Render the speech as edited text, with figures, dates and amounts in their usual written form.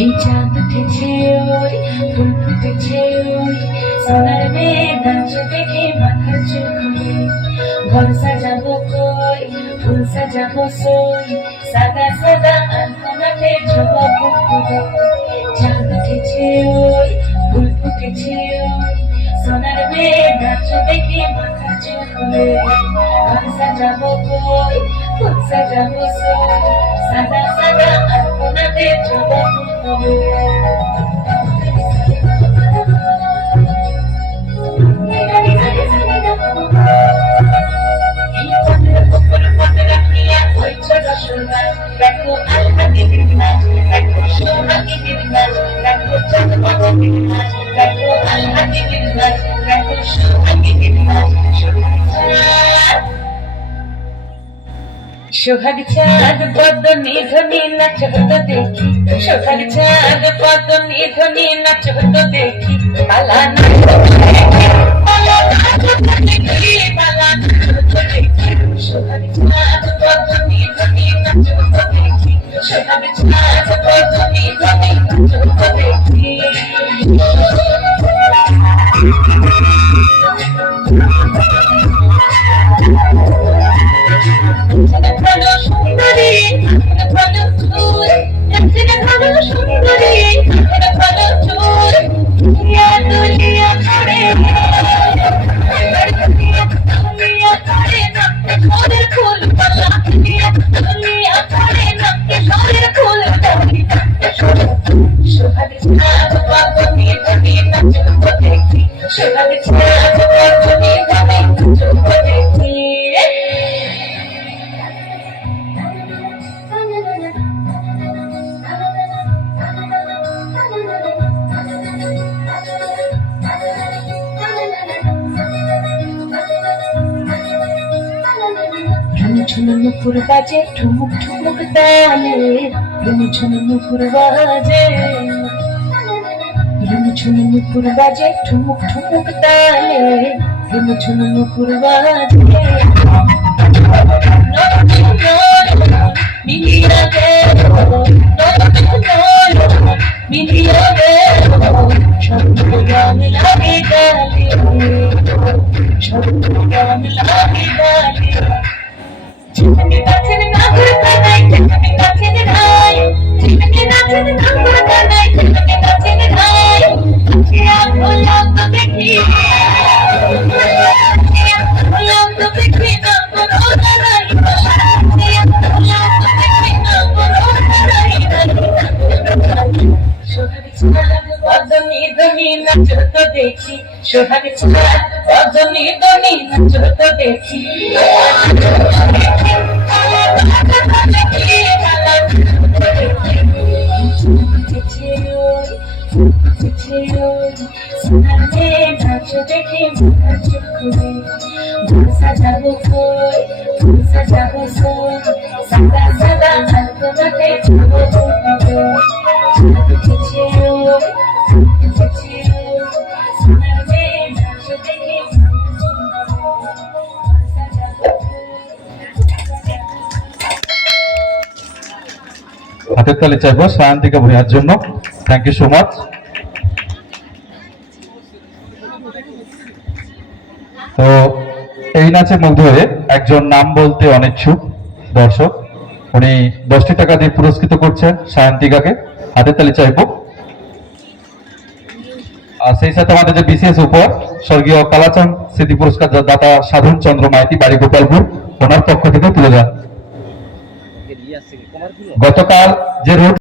এই চাঁদ উঠেছে ওই ফুল ফুটেছে ওই সোনার মেয়ে নাচ দেখে মাথার চুল খুলে ঘর সাজাবো কই ফুল সাজাবো সই সাদা সাদা আলপনাতে জবা ফুল চাঁদ উঠেছে ওই ফুল ফুটেছে ওই সোনার মেয়ে নাচ দেখে মাথার চুল খুলে ঘর সাজাবো কই ফুল সাজাবো সই সাদা সাদা আলপনাতে জবা ফুল সোহাগ চাঁদ বদনি ধনি নাচ হতো দেখি সোহাগ চাঁদ বদনি ধনি নাচ হতো দেখি পালা সোহাগ চাঁদ বদনি ধনি নাচ হতো দেখি সোহাগ চাঁদ বদনি ধনি নাচ হতো দেখি ভালো সুন্দরী ভালো চুল ভালো সুন্দরী ভালো চুল দুলিয়া দুলিয়া করে দুলিয়া করে নামতে সোদের ফুল পালা দুলিয়া করে নামতে সোদের ফুল সোহাগ চাঁদ বদনি ধনি নাচ হতো দেখি সোহাগ চাঁদ বদনি ধনি নাচ হতো দেখি নুপুর বাজে ঠুমুক ঠুমুক তালে নুপুর বাজে নুপুর বাজে ঠুমুক ঠুমুক তালে নুপুর বাজে মিলিয়া গে মিলিয়া গে সব গান লাগে গালে সব গান লাগে গালে Chimney natin na kurtanay, chimney natin ay, chimney natin na kurtanay, chimney natin ay. Kaya ulang to bigni, ulang to bigni na corona na iba. Kaya ulang to bigni na corona na iba. Sohag चाँद बदनी धनी नाच तो देखी सोहाग चाँद बदनी धनी नाच तो देखी नाच देखी সাজাবো কই ফুল সাজাবো সই সাদা সাদা আলপনাতে জবা ফুল হাতের তালি চাইবো সায়ন্তিকা ভূঁইয়ার জন্য। Thank you so much. তো এই নাচের মধ্যে একজন নাম বলতে অনিচ্ছুক দর্শক, উনি 10টি টাকা দিয়ে পুরস্কৃত করছেন সায়ন্তিকাকে। হাতের তালি চাইবো। আর সেই সাথে আমাদের যে বিশেষ উপহার স্বর্গীয় কালাচাঁদ স্মৃতি পুরস্কার দাতা সাধন চন্দ্র মাইতি, বাড়ি গোপালপুর, ওনার পক্ষ থেকে তুলে দেন। গতকাল যে রোড